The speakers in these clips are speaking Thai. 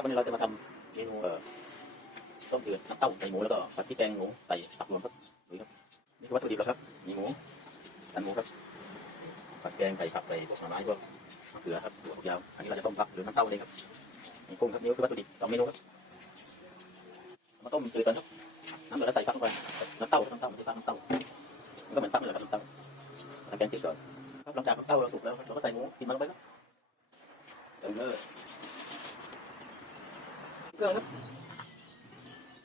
ครับวันนี้เราจะมาทำเมนูเอ่อต้มจืดน้ำเต้าใส่หมูแล้วก็ผัดพริกแกงหมูใส่ผักรวมครับดูครับนี่คือวัตถุดิบแล้วครับ มีหมูสันหมูครับผัดแกงใส่ผักใส่พวกหน่อไม้พวกมะเขือครับถั่วฝักยาวอันนี้เราจะต้มผักหรือน้ำเต้าเลยครับมีกุ้งครับนี่คือวัตถุดิบสองเมนูครับมาต้มจืดก่อนครับน้ำเดือดแล้วใส่ผักลงไปน้ำเต้าน้ำเต้าไม่ใช่ผักน้ำเต้ามันก็เหมือนผักเลยครับน้ำเต้าผัดแกงจืดก่อนครับหลังจากน้ำเต้าเราสุกแล้วเราก็ใส่หมูกินมันลงไปครับเติมเลย เครื่องครับ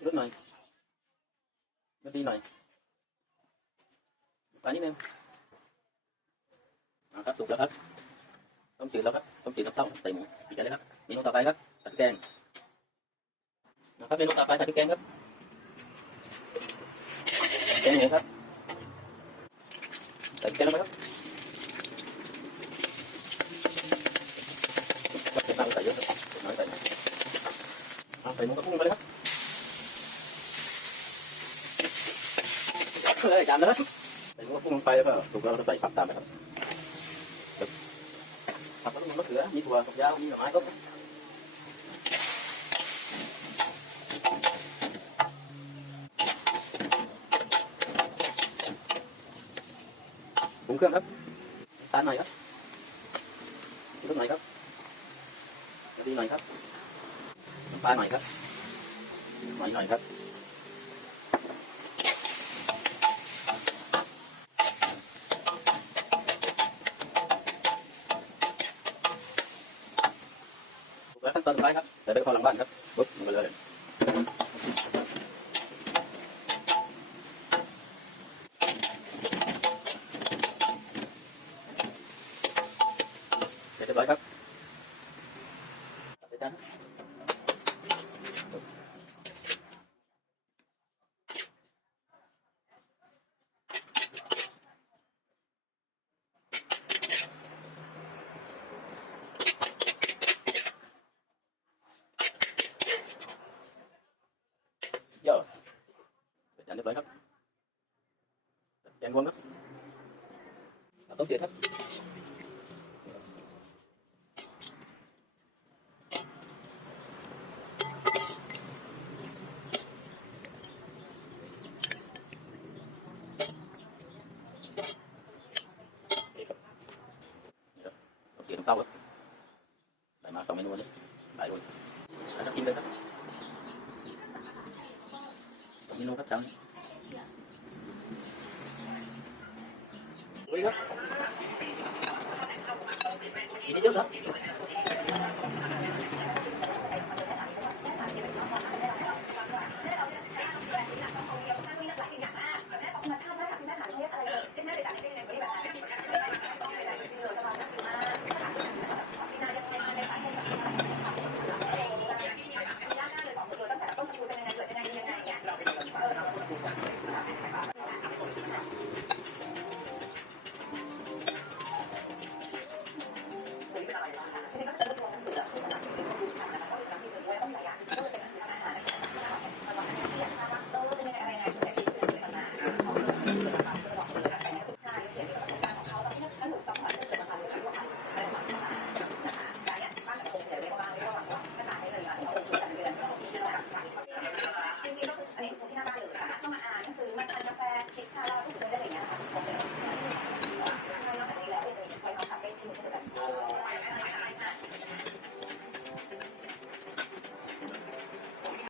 ลดหน่อยลดดีหน่อยไปนิดนึงเอาครับสุกแล้วครับต้มจืดแล้วครับต้มจื ใส่หมูกับกุ้งไปเลยครับเลยจานนะครับใส่หัวพุ่งลงไปแล้วก็สุกแล้วเราใส่ผักตามไปครับผักก็ต้องมีมะเขือ มีถั่วฝักยาว มีหน่อไม้ก็ปรุงเครื่องครับตาลหน่อยครับรสหน่อยครับดีหน่อยครับ ปลาหน่อยครับหน่อยหน่อยครับแล้วขั้นตอนสุดท้ายครับใส่ใบกะเพราหลังบ้านครับปุ๊บลงไปเลยเสร็จเรียบร้อยครับตัดใส่จานครับย่อ ใส่จานเรียบร้อยครับแกงรวมครับเอาต้มจืด สวัสดีครับยินดีต้รับ